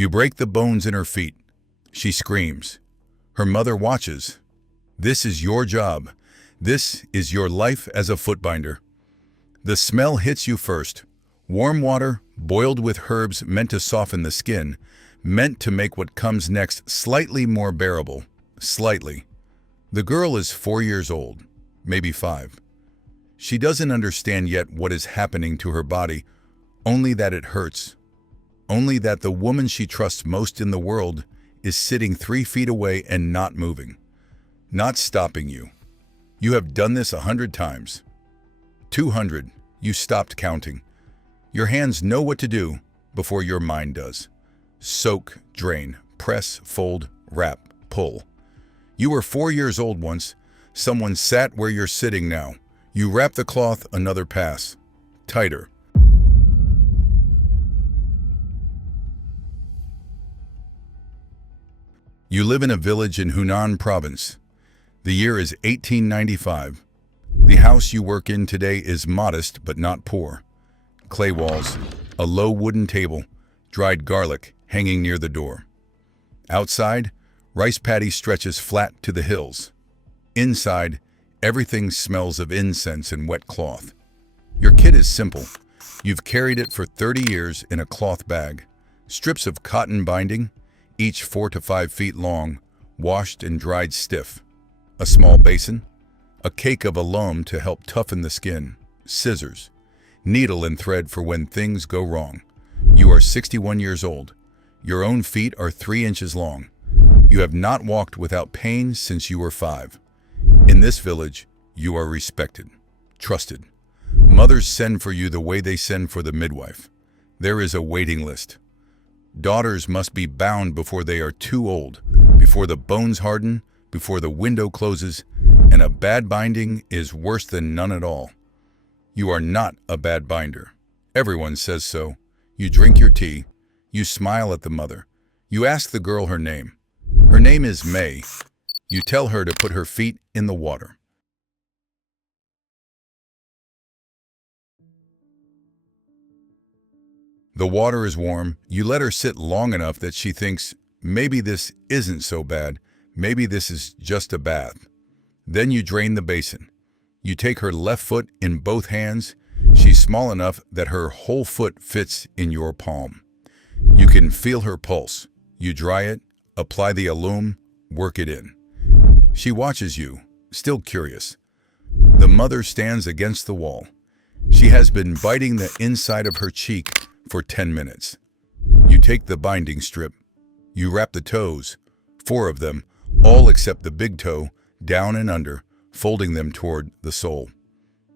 You break the bones in her feet. She screams. Her mother watches. This is your job. This is your life as a footbinder. The smell hits you first. Warm water, boiled with herbs meant to soften the skin, meant to make what comes next slightly more bearable. Slightly. The girl is 4 years old, maybe 5. She doesn't understand yet what is happening to her body, only that it hurts. Only that the woman she trusts most in the world is sitting 3 feet away and not moving, not stopping you. You have done this 100 times. 200, you stopped counting. Your hands know what to do before your mind does. Soak, drain, press, fold, wrap, pull. You were 4 years old once. Someone sat where you're sitting now. You wrap the cloth, another pass. Tighter. You live in a village in Hunan province. The year is 1895. The house you work in today is modest but not poor. Clay walls, a low wooden table, dried garlic hanging near the door. Outside, rice paddy stretches flat to the hills. Inside, everything smells of incense and wet cloth. Your kit is simple. You've carried it for 30 years in a cloth bag. Strips of cotton binding, each 4 to 5 feet long, washed and dried stiff. A small basin, a cake of alum to help toughen the skin, scissors, needle and thread for when things go wrong. You are 61 years old. Your own feet are 3 inches long. You have not walked without pain since you were 5. In this village, you are respected, trusted. Mothers send for you the way they send for the midwife. There is a waiting list. Daughters must be bound before they are too old, before the bones harden, before the window closes, and a bad binding is worse than none at all. You are not a bad binder. Everyone says so. You drink your tea. You smile at the mother. You ask the girl her name. Her name is May. You tell her to put her feet in the water. The water is warm. You let her sit long enough that she thinks, maybe this isn't so bad. Maybe this is just a bath. Then you drain the basin. You take her left foot in both hands. She's small enough that her whole foot fits in your palm. You can feel her pulse. You dry it, apply the alum, work it in. She watches you, still curious. The mother stands against the wall. She has been biting the inside of her cheek for 10 minutes. You take the binding strip. You wrap the toes, 4 of them, all except the big toe, down and under, folding them toward the sole.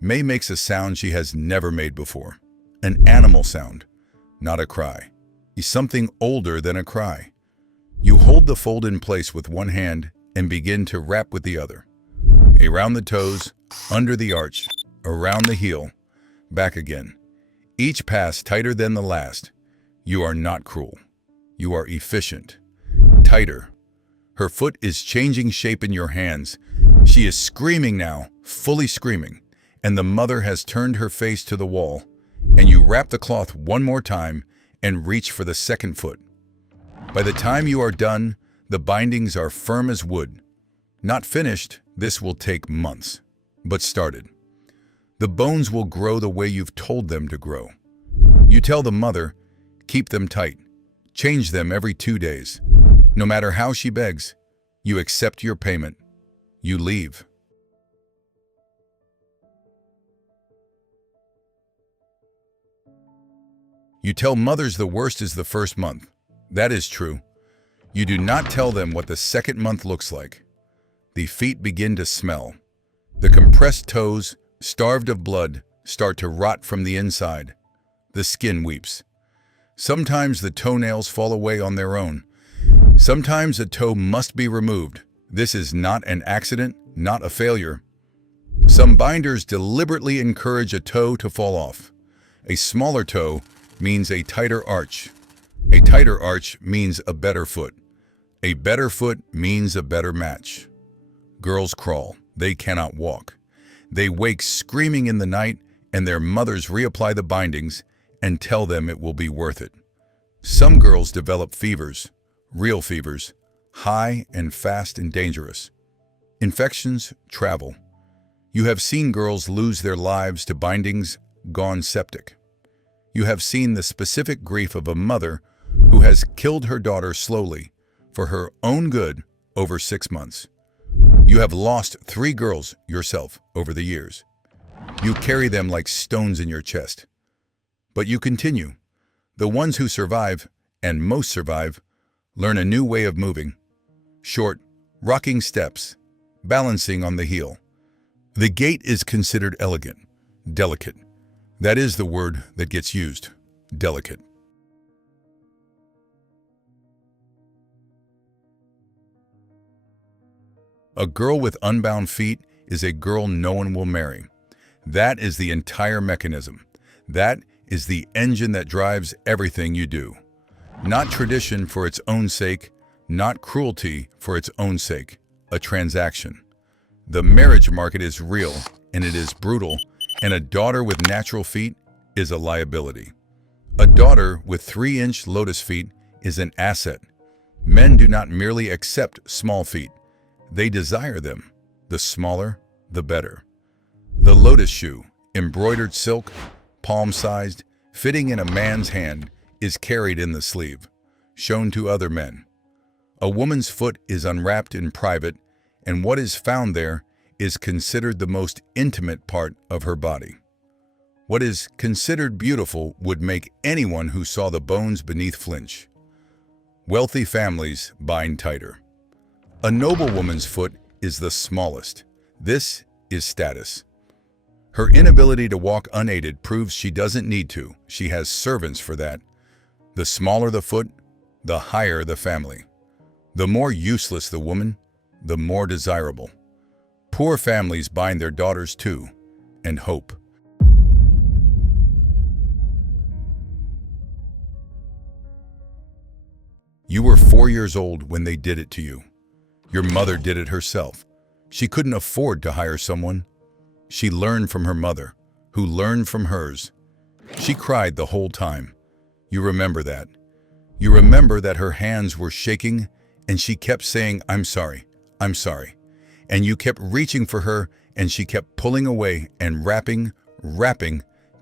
May makes a sound she has never made before. An animal sound, not a cry. Something older than a cry. You hold the fold in place with one hand and begin to wrap with the other. Around the toes, under the arch, around the heel, back again. Each pass tighter than the last. You are not cruel. You are efficient. Tighter. Her foot is changing shape in your hands. She is screaming now, fully screaming, and the mother has turned her face to the wall, and you wrap the cloth one more time and reach for the second foot. By the time you are done, the bindings are firm as wood. Not finished, this will take months, but started. The bones will grow the way you've told them to grow. You tell the mother, keep them tight, change them every 2 days. No matter how she begs, you accept your payment. You leave. You tell mothers the worst is the first month. That is true. You do not tell them what the second month looks like. The feet begin to smell. The compressed toes, starved of blood, start to rot from the inside. The skin weeps. Sometimes the toenails fall away on their own. Sometimes a toe must be removed. This is not an accident, not a failure. Some binders deliberately encourage a toe to fall off. A smaller toe means a tighter arch. A tighter arch means a better foot. A better foot means a better match. Girls crawl. They cannot walk. They wake screaming in the night, and their mothers reapply the bindings and tell them it will be worth it. Some girls develop fevers, real fevers, high and fast and dangerous. Infections travel. You have seen girls lose their lives to bindings gone septic. You have seen the specific grief of a mother who has killed her daughter slowly for her own good over 6 months. You have lost 3 girls yourself over the years. You carry them like stones in your chest. But you continue. The ones who survive, and most survive, learn a new way of moving. Short, rocking steps, balancing on the heel. The gait is considered elegant, delicate. That is the word that gets used, delicate. A girl with unbound feet is a girl no one will marry. That is the entire mechanism. That is the engine that drives everything you do. Not tradition for its own sake, not cruelty for its own sake. A transaction. The marriage market is real, and it is brutal, and a daughter with natural feet is a liability. A daughter with 3-inch lotus feet is an asset. Men do not merely accept small feet. They desire them. The smaller, the better. The lotus shoe, embroidered silk, palm-sized, fitting in a man's hand, is carried in the sleeve, shown to other men. A woman's foot is unwrapped in private, and what is found there is considered the most intimate part of her body. What is considered beautiful would make anyone who saw the bones beneath flinch. Wealthy families bind tighter. A noblewoman's foot is the smallest. This is status. Her inability to walk unaided proves she doesn't need to. She has servants for that. The smaller the foot, the higher the family. The more useless the woman, the more desirable. Poor families bind their daughters too, and hope. You were 4 years old when they did it to you. Your mother did it herself. She couldn't afford to hire someone. She learned from her mother, who learned from hers. She cried the whole time. You remember that. You remember that her hands were shaking and she kept saying, "I'm sorry, I'm sorry." And you kept reaching for her and she kept pulling away and wrapping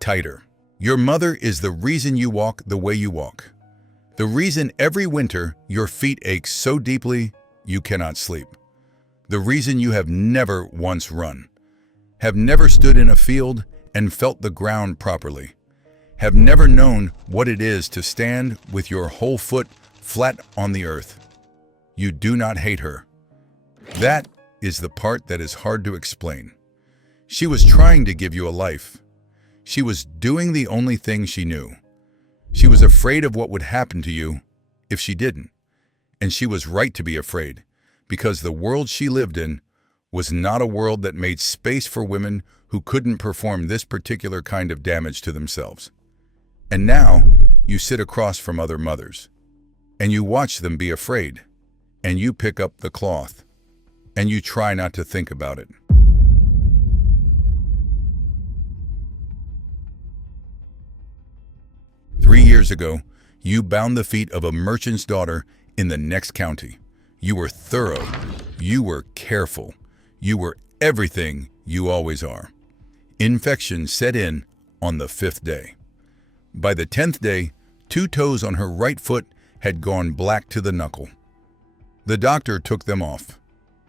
tighter. Your mother is the reason you walk the way you walk. The reason every winter your feet ache so deeply you cannot sleep. The reason you have never once run, have never stood in a field and felt the ground properly, have never known what it is to stand with your whole foot flat on the earth. You do not hate her. That is the part that is hard to explain. She was trying to give you a life. She was doing the only thing she knew. She was afraid of what would happen to you if she didn't. And she was right to be afraid, because the world she lived in was not a world that made space for women who couldn't perform this particular kind of damage to themselves. And now you sit across from other mothers, and you watch them be afraid, and you pick up the cloth, and you try not to think about it. Three years ago, you bound the feet of a merchant's daughter in the next county. You were thorough. You were careful. You were everything you always are. Infection set in on the 5th day. By the 10th day, 2 toes on her right foot had gone black to the knuckle. The doctor took them off.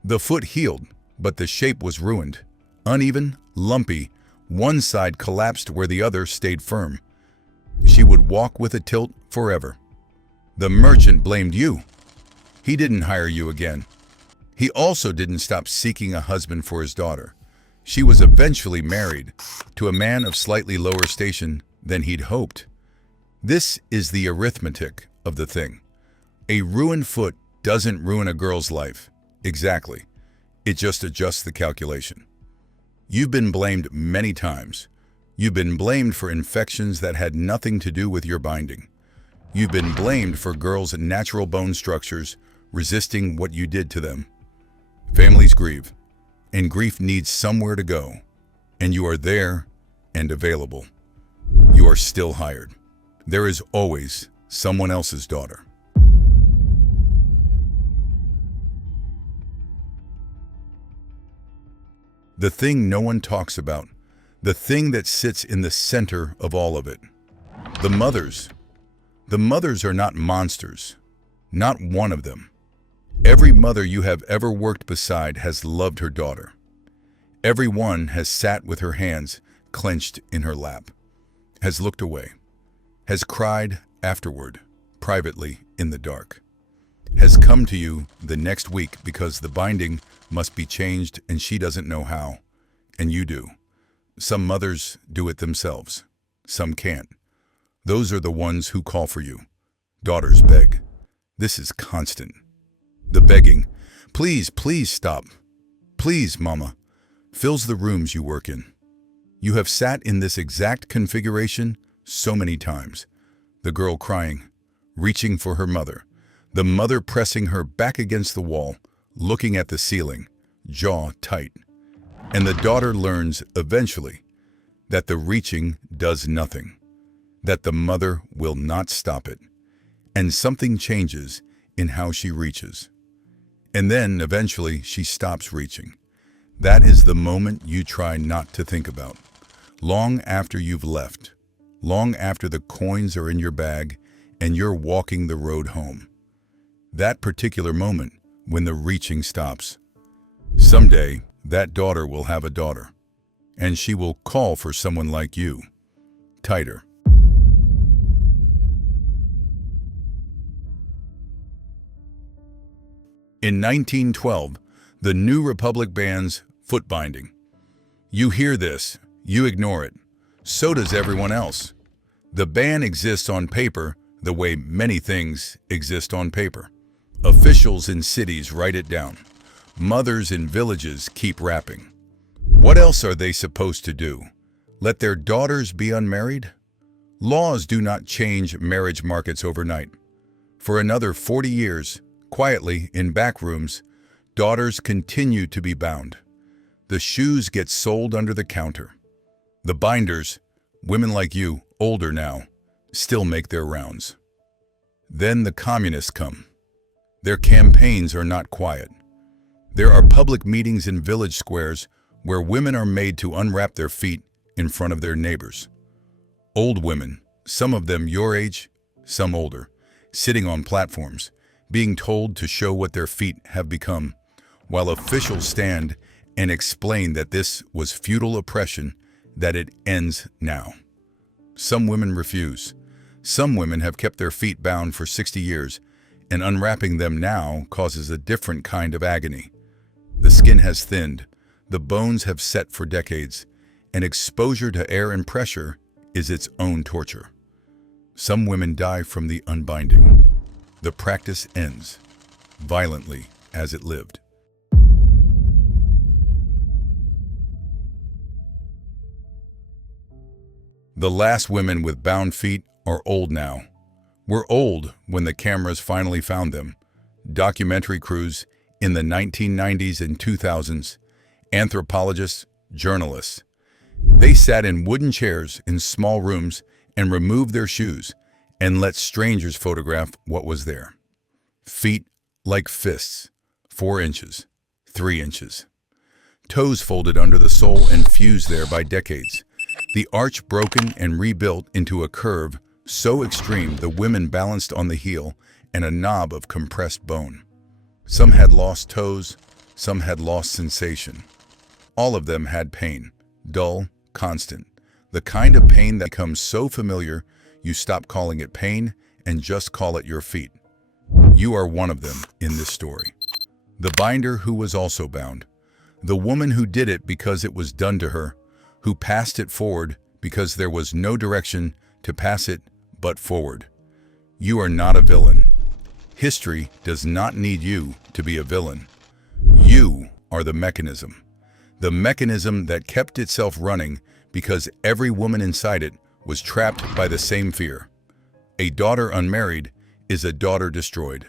The foot healed, but the shape was ruined. Uneven, lumpy, one side collapsed where the other stayed firm. She would walk with a tilt forever. The merchant blamed you. He didn't hire you again. He also didn't stop seeking a husband for his daughter. She was eventually married to a man of slightly lower station than he'd hoped. This is the arithmetic of the thing. A ruined foot doesn't ruin a girl's life. Exactly. It just adjusts the calculation. You've been blamed many times. You've been blamed for infections that had nothing to do with your binding. You've been blamed for girls' natural bone structures resisting what you did to them. Families grieve, and grief needs somewhere to go, and you are there and available. You are still hired. There is always someone else's daughter. The thing no one talks about, the thing that sits in the center of all of it. The mothers. The mothers are not monsters, not one of them. Every mother you have ever worked beside has loved her daughter. Every one has sat with her hands clenched in her lap, has looked away, has cried afterward, privately in the dark, has come to you the next week because the binding must be changed and she doesn't know how, and you do. Some mothers do it themselves, some can't. Those are the ones who call for you. Daughters beg. This is constant. The begging, please, please stop. Please, mama, fills the rooms you work in. You have sat in this exact configuration so many times. The girl crying, reaching for her mother. The mother pressing her back against the wall, looking at the ceiling, jaw tight. And the daughter learns eventually that the reaching does nothing, that the mother will not stop it, and something changes in how she reaches. And then eventually she stops reaching. That is the moment you try not to think about. Long after you've left, long after the coins are in your bag and you're walking the road home. That particular moment when the reaching stops. Someday, that daughter will have a daughter, and she will call for someone like you, tighter. In 1912, the New Republic bans foot binding. You hear this, you ignore it. So does everyone else. The ban exists on paper the way many things exist on paper. Officials in cities write it down. Mothers in villages keep rapping. What else are they supposed to do? Let their daughters be unmarried? Laws do not change marriage markets overnight. For another 40 years, quietly in back rooms, daughters continue to be bound. The shoes get sold under the counter. The binders, women like you, older now, still make their rounds. Then the communists come. Their campaigns are not quiet. There are public meetings in village squares where women are made to unwrap their feet in front of their neighbors. Old women, some of them your age, some older, sitting on platforms, being told to show what their feet have become, while officials stand and explain that this was feudal oppression, that it ends now. Some women refuse. Some women have kept their feet bound for 60 years, and unwrapping them now causes a different kind of agony. The skin has thinned, the bones have set for decades, and exposure to air and pressure is its own torture. Some women die from the unbinding. The practice ends, violently as it lived. The last women with bound feet are old now. Were old when the cameras finally found them. Documentary crews in the 1990s and 2000s, anthropologists, journalists. They sat in wooden chairs in small rooms and removed their shoes and let strangers photograph what was there. Feet like fists, 4 inches, 3 inches. Toes folded under the sole and fused there by decades. The arch broken and rebuilt into a curve so extreme the women balanced on the heel and a knob of compressed bone. Some had lost toes, some had lost sensation. All of them had pain, dull, constant. The kind of pain that becomes so familiar you stop calling it pain and just call it your feet. You are one of them in this story. The binder who was also bound. The woman who did it because it was done to her, who passed it forward because there was no direction to pass it but forward. You are not a villain. History does not need you to be a villain. You are the mechanism that kept itself running because every woman inside it was trapped by the same fear. A daughter unmarried is a daughter destroyed.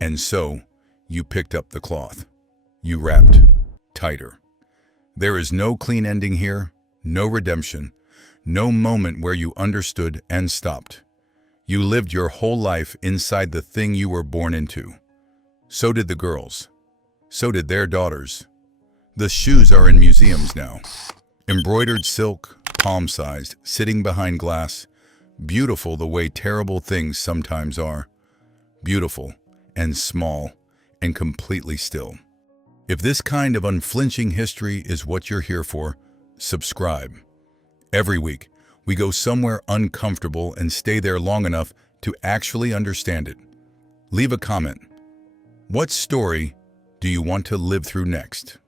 And so, you picked up the cloth. You wrapped tighter. There is no clean ending here, no redemption, no moment where you understood and stopped. You lived your whole life inside the thing you were born into. So did the girls. So did their daughters. The shoes are in museums now. Embroidered silk, palm-sized, sitting behind glass. Beautiful the way terrible things sometimes are. Beautiful and small and completely still. If this kind of unflinching history is what you're here for, subscribe. Every week, we go somewhere uncomfortable and stay there long enough to actually understand it. Leave a comment. What story do you want to live through next?